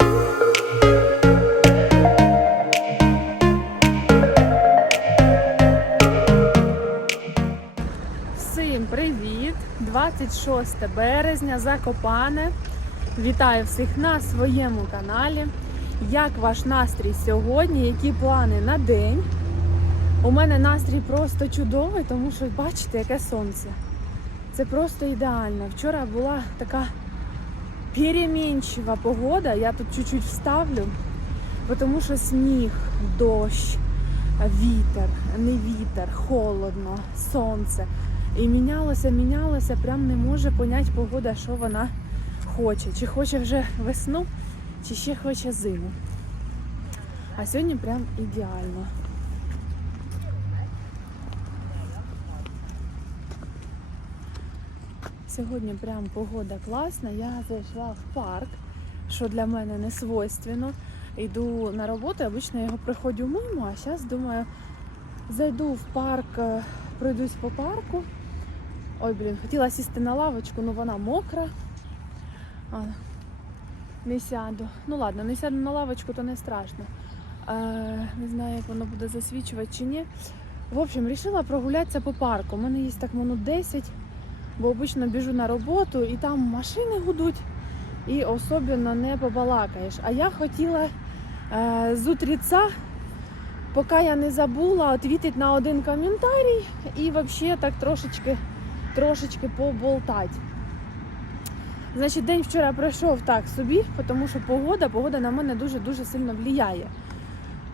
Всім привіт! 26 березня, Закопане. Вітаю всіх на своєму каналі. Як ваш настрій сьогодні? Які плани на день? У мене настрій просто чудовий, тому що бачите, яке сонце. Це просто ідеально. Вчора була така перемінчива погода. Я тут чуть-чуть вставлю, тому що сніг, дощ, вітер, не вітер, холодно, сонце. І мінялося, мінялося, прям не може поняти погода, що вона хоче. Чи хоче вже весну, чи ще хоче зиму. А сьогодні прям ідеально. Сьогодні прям погода класна. Я зайшла в парк, що для мене не свойственно. Йду на роботу, обично я його приходжу мимо, а зараз думаю, зайду в парк, е, пройдусь по парку. Ой, блін, хотіла сісти на лавочку, але вона мокра. А, не сяду. Ну ладно, не сяду на лавочку, то не страшно. Е, не знаю, як воно буде засвічувати чи ні. В общем, вирішила прогулятися по парку. У мене є так минут 10, бо обично біжу на роботу і там машини гудуть, і особливо не побалакаєш. А я хотіла е, з утреца, поки я не забула, відповідати на один коментарій і взагалі так трошечки трошечки поболтати. Значить, день вчора пройшов так собі, тому що погода, погода на мене дуже-дуже сильно впливає.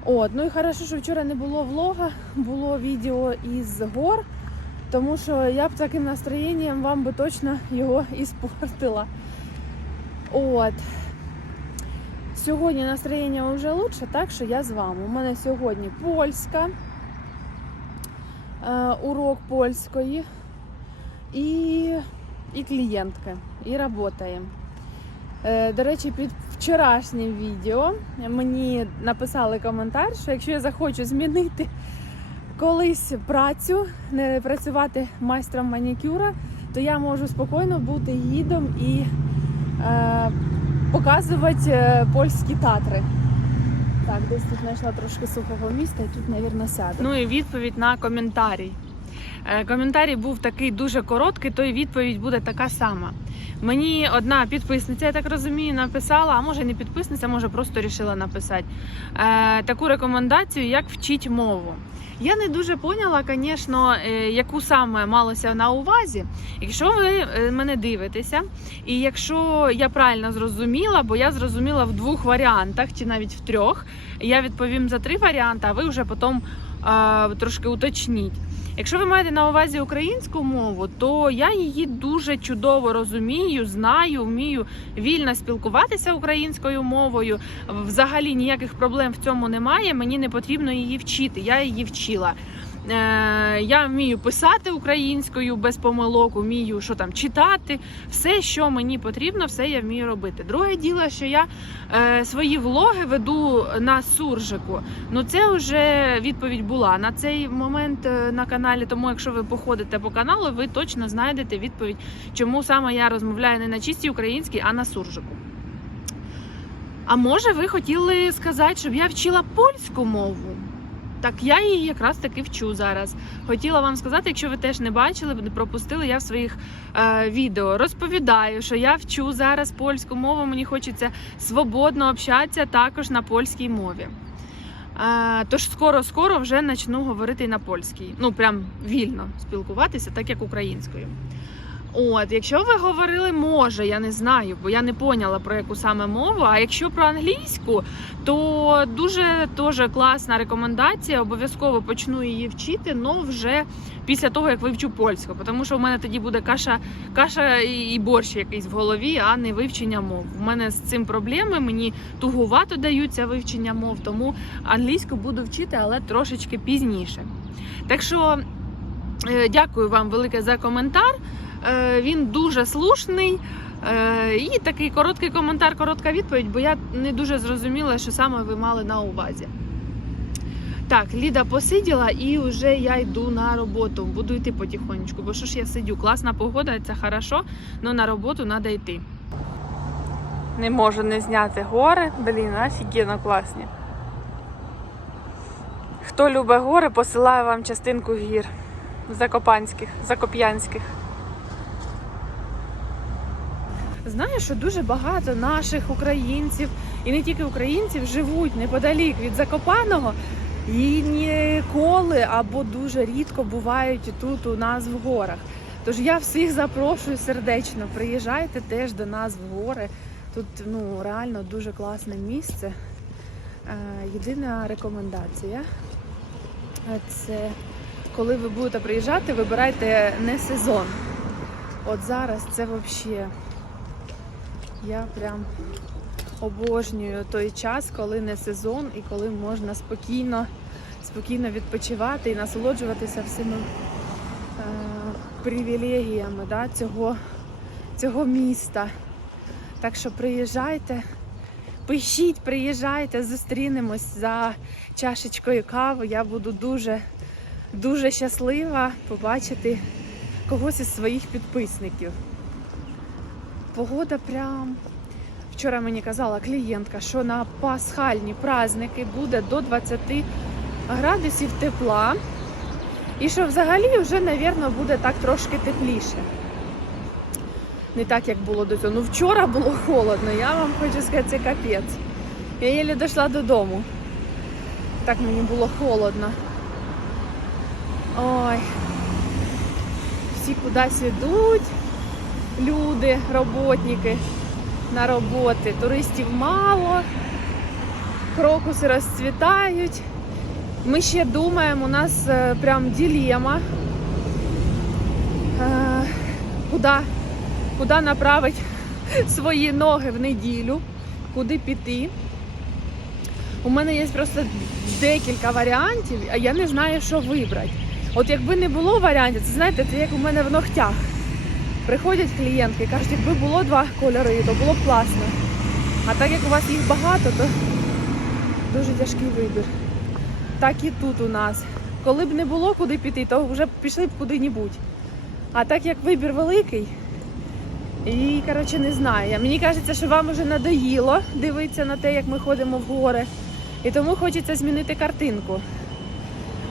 От, ну і хорошо, що вчора не було влога, було відео із гор, тому що я б таким настроєнням вам би точно його іспортила. От. Сьогодні настроєння вже лучше, так що я з вами. У мене сьогодні польська, е, урок польської і, і клієнтки, і працюємо. Е, До речі, під вчорашнім відео мені написали коментар, що якщо я захочу змінити колись працю, не працювати майстром манікюра, то я можу спокійно бути гідом і е, показувати е, польські татри. Так, десь тут знайшла трошки сухого міста і тут, мабуть, сяду. Ну і відповідь на коментарій. Е, Коментарій був такий дуже короткий, то і відповідь буде така сама. Мені одна підписниця, я так розумію, написала, а може не підписниця, може просто вирішила написати е, таку рекомендацію, як вчить мову. Я не дуже поняла, звісно, е, яку саме малося на увазі. Якщо ви мене дивитеся, і якщо я правильно зрозуміла, бо я зрозуміла в двох варіантах, чи навіть в трьох, я відповім за три варіанти, а ви вже потім трошки уточніть. Якщо ви маєте на увазі українську мову, то я її дуже чудово розумію, знаю, вмію вільно спілкуватися українською мовою. Взагалі ніяких проблем в цьому немає. Мені не потрібно її вчити. Я її вчила. Е, Я вмію писати українською без помилок, вмію що там читати. Все, що мені потрібно, все я вмію робити. Друге діло, що я е, свої влоги веду на суржику. Ну це вже відповідь була на цей момент е, на каналі. Тому, якщо ви походите по каналу, ви точно знайдете відповідь, чому саме я розмовляю не на чистій українській, а на суржику. А може, ви хотіли сказати, щоб я вчила польську мову? Так я її якраз таки вчу зараз. Хотіла вам сказати, якщо ви теж не бачили, не пропустили, я в своїх е, відео розповідаю, що я вчу зараз польську мову. Мені хочеться свободно общатися також на польській мові. Е, тож скоро-скоро вже почну говорити і на польській. Ну прям вільно спілкуватися, так як українською. От, якщо ви говорили може, я не знаю, бо я не поняла про яку саме мову. А якщо про англійську, то дуже теж класна рекомендація. Обов'язково почну її вчити, але вже після того, як вивчу польську. Тому що в мене тоді буде каша, каша і борщ якийсь в голові, а не вивчення мов. У мене з цим проблеми. Мені тугувато даються вивчення мов, тому англійську буду вчити, але трошечки пізніше. Так що е, дякую вам велике за коментар. Е, Він дуже слушний. Е, І такий короткий коментар, коротка відповідь, бо я не дуже зрозуміла, що саме ви мали на увазі. Так, Ліда посиділа і вже я йду на роботу. Буду йти потихонечку, бо що ж я сидю? Класна погода, це хорошо, але на роботу треба йти. Не можу не зняти гори. Блін, офігенно класні. Хто любить гори, посилаю вам частинку гір. Закопанських, закоп'янських. Знаєш, що дуже багато наших українців, і не тільки українців, живуть неподалік від Закопаного і ніколи або дуже рідко бувають тут у нас в горах. Тож я всіх запрошую сердечно, приїжджайте теж до нас в гори. Тут ну, реально дуже класне місце. Е, Єдина рекомендація е, це коли ви будете приїжджати, вибирайте не сезон. От зараз це взагалі. Я прям обожнюю той час, коли не сезон і коли можна спокійно, спокійно відпочивати і насолоджуватися всіми е, привілегіями да, цього, цього міста. Так що приїжджайте, пишіть, приїжджайте, зустрінемось за чашечкою кави. Я буду дуже, дуже щаслива побачити когось із своїх підписників. Погода прям. Вчора мені казала клієнтка, що на пасхальні праздники буде до 20 градусів тепла. І що взагалі вже, мабуть, буде так трошки тепліше. Не так, як було до цього. Ну вчора було холодно, я вам хочу сказати, це капець. Я єлі дійшла додому. Так мені було холодно. Ой. Всі кудись йдуть люди, роботники на роботи. Туристів мало, крокуси розцвітають. Ми ще думаємо, у нас е, прям ділема, е, куди, куди направити свої ноги в неділю, куди піти. У мене є просто декілька варіантів, а я не знаю, що вибрати. От якби не було варіантів, це знаєте, це як у мене в ногтях. Приходять клієнтки і кажуть, якби було два кольори, то було б класно. А так як у вас їх багато, то дуже тяжкий вибір. Так і тут у нас. Коли б не було куди піти, то вже пішли б куди-небудь. А так як вибір великий, і коротше не знаю. Мені кажеться, що вам вже надоїло дивитися на те, як ми ходимо в гори. І тому хочеться змінити картинку.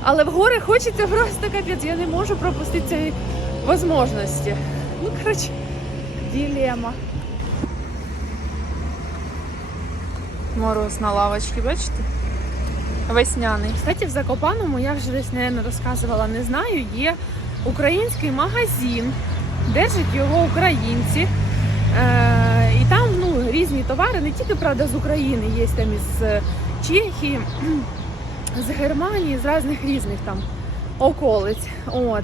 Але в гори хочеться просто капець, я не можу пропустити цієї можливості. Ну, коротше, дилема. Мороз на лавочці, бачите? Весняний. Кстати, в Закопаному, я вже десь, мабуть, розказувала, не знаю, є український магазин, держать його українці. Е, і там ну, різні товари, не тільки правда з України, є там із е, Чехії, з Германії, з різних різних там околиць. От.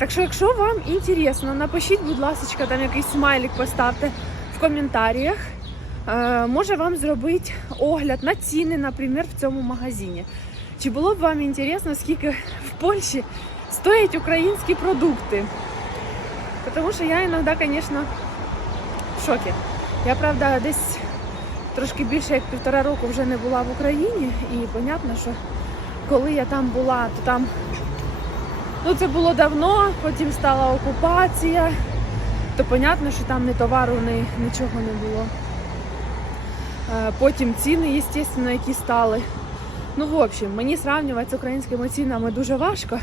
Так що, якщо вам інтересно, напишіть, будь ласка, там якийсь смайлик поставте в коментарях. Е, може вам зробити огляд на ціни, наприклад, в цьому магазині. Чи було б вам інтересно, скільки в Польщі стоять українські продукти? Тому що я іноді, звісно, в шокі. Я, правда, десь трошки більше як півтора року вже не була в Україні, і понятно, що коли я там була, то там Ну, це було давно, потім стала окупація, то понятно, що там ні товару, ні нічого не було. Е, Потім ціни, звісно, які стали. Ну, в общем, мені сравнювати з українськими цінами дуже важко.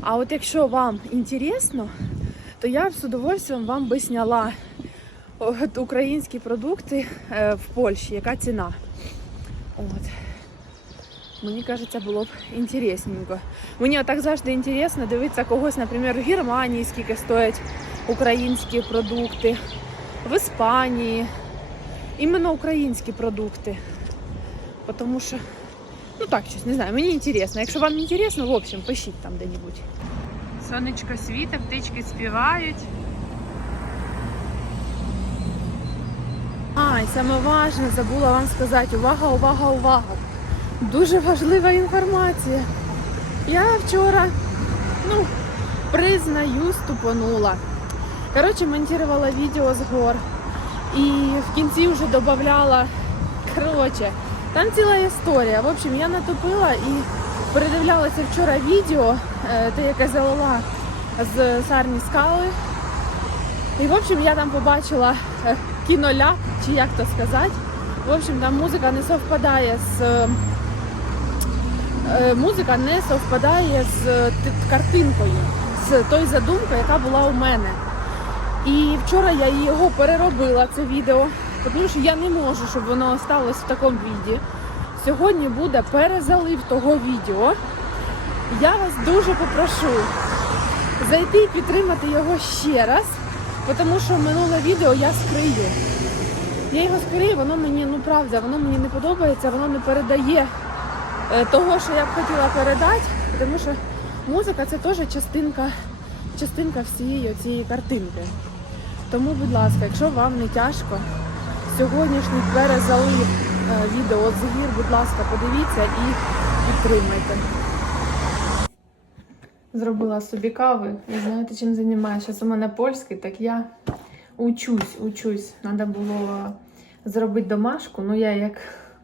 А от якщо вам інтересно, то я б з удовольствием вам би сняла от, українські продукти е, в Польщі, яка ціна. От. Мені кажеться, було б інтересненько. Мені отак завжди інтересно дивитися когось, наприклад, в Германії, скільки стоять українські продукти, в Іспанії. Іменно українські продукти. Тому що, ну так, щось не знаю, мені інтересно. Якщо вам інтересно, в общем, пишіть там де-небудь. Сонечко світе, птички співають. А, і саме важне, забула вам сказати, увага, увага, увага. Дуже важлива інформація. Я вчора, ну, признаю, ступонула. Коротше, монтувала відео з гор. І в кінці вже додавала. Коротше, там ціла історія. В общем, я натопила і передивлялася вчора відео, е, те, яке залила з Сарні скали. І в общем, я там побачила е, кіноляп, чи як то сказати. В общем, там музика не совпадає з. Е, Музика не совпадає з е, картинкою, з тою задумкою, яка була у мене. І вчора я його переробила, це відео, тому що я не можу, щоб воно осталось в такому віді. Сьогодні буде перезалив того відео. Я вас дуже попрошу зайти і підтримати його ще раз, тому що минуле відео я скрию. Я його скрию, воно мені, ну правда, воно мені не подобається, воно не передає того, що я б хотіла передати, тому що музика це теж частинка, частинка всієї цієї картинки. Тому, будь ласка, якщо вам не тяжко, сьогоднішній перезалив е, відео от згір, будь ласка, подивіться і підтримайте. Зробила собі кави і знаєте, чим займаюся? У мене польський, так я учусь, учусь. Треба було зробити домашку. Ну, я як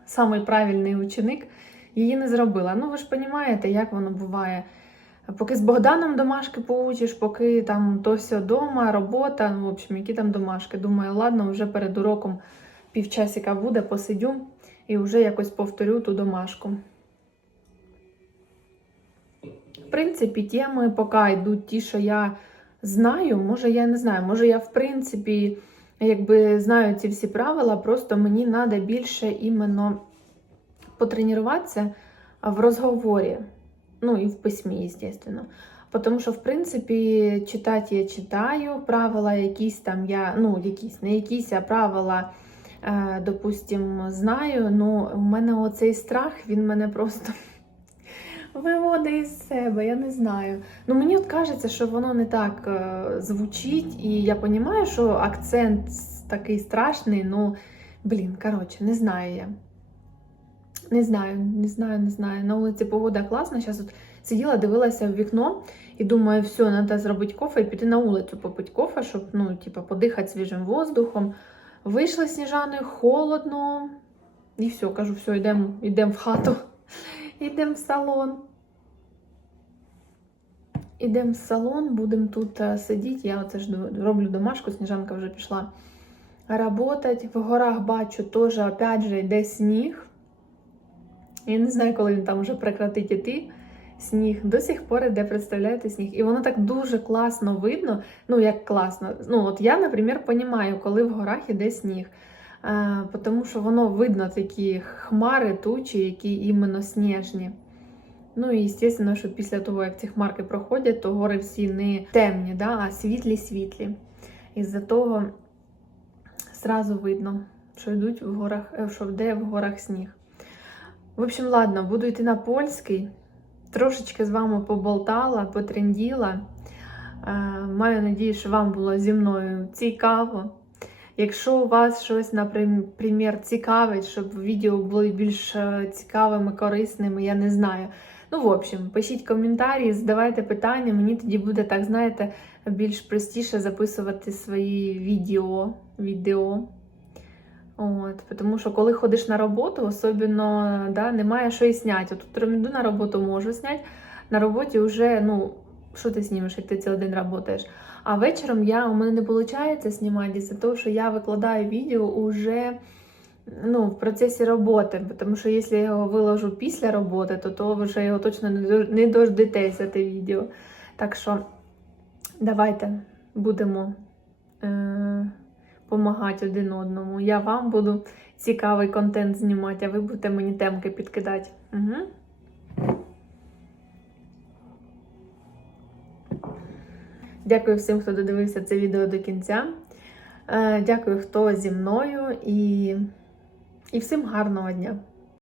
самий правильний ученик її не зробила. Ну, ви ж розумієте, як воно буває. Поки з Богданом домашки поучиш, поки там то все вдома, робота, ну, в общем, які там домашки. Думаю, ладно, вже перед уроком півчасика буде, посидю і вже якось повторю ту домашку. В принципі, теми поки йдуть ті, що я знаю, може, я не знаю, може, я в принципі якби знаю ці всі правила, просто мені треба більше іменно потренуватися в розговорі. Ну і в письмі, звісно. Тому що, в принципі, читати я читаю, правила якісь там я, ну, якісь, не якісь, а правила, е, допустим, знаю. Ну, у мене оцей страх, він мене просто виводить із себе, я не знаю. Ну, мені от кажеться, що воно не так е, звучить, і я розумію, що акцент такий страшний, ну, блін, коротше, не знаю я. Не знаю, не знаю, не знаю. На вулиці погода класна. Зараз от сиділа, дивилася в вікно і думаю, все, треба зробити кофе і піти на вулицю попити кофе, щоб ну, типу, подихати свіжим воздухом. Вийшла сніжаною, холодно. І все, кажу, все, йдемо йдем в хату, йдемо в салон. Ідемо в салон, будемо тут е, сидіти. Я оце ж роблю домашку, сніжанка вже пішла работать. В горах бачу теж, опять же, йде сніг. Я не знаю, коли він там вже прекратить іти. Сніг до сих пор іде, представляєте, сніг. І воно так дуже класно видно. Ну, як класно. Ну, от я, наприклад, розумію, коли в горах іде сніг. А, тому що воно видно такі хмари, тучі, які іменно сніжні. Ну і звісно, що після того, як ці хмарки проходять, то гори всі не темні, да, а світлі-світлі. Із-за того зразу видно, що йдуть в горах, е, що йде в горах сніг. В общем, ладно, буду йти на польський. Трошечки з вами поболтала, потренділа. Е, Маю надію, що вам було зі мною цікаво. Якщо у вас щось, наприклад, цікавить, щоб відео були більш е, цікавими, корисними, я не знаю. Ну, в общем, пишіть коментарі, задавайте питання, мені тоді буде так, знаєте, більш простіше записувати свої відео. відео. От, тому що коли ходиш на роботу, особливо да, немає що і зняти. От Тут йду на роботу можу зняти, на роботі вже, ну, що ти знімеш, як ти цілий день працюєш. А вечором я, у мене не виходить знімати за того, що я викладаю відео уже ну, в процесі роботи. Тому що якщо я його виложу після роботи, то, то вже його точно не дождетеся те відео. Так що давайте будемо. Е- Помагати один одному. Я вам буду цікавий контент знімати, а ви будете мені темки підкидати. Угу. Дякую всім, хто додивився це відео до кінця. Е, Дякую, хто зі мною і, і всім гарного дня!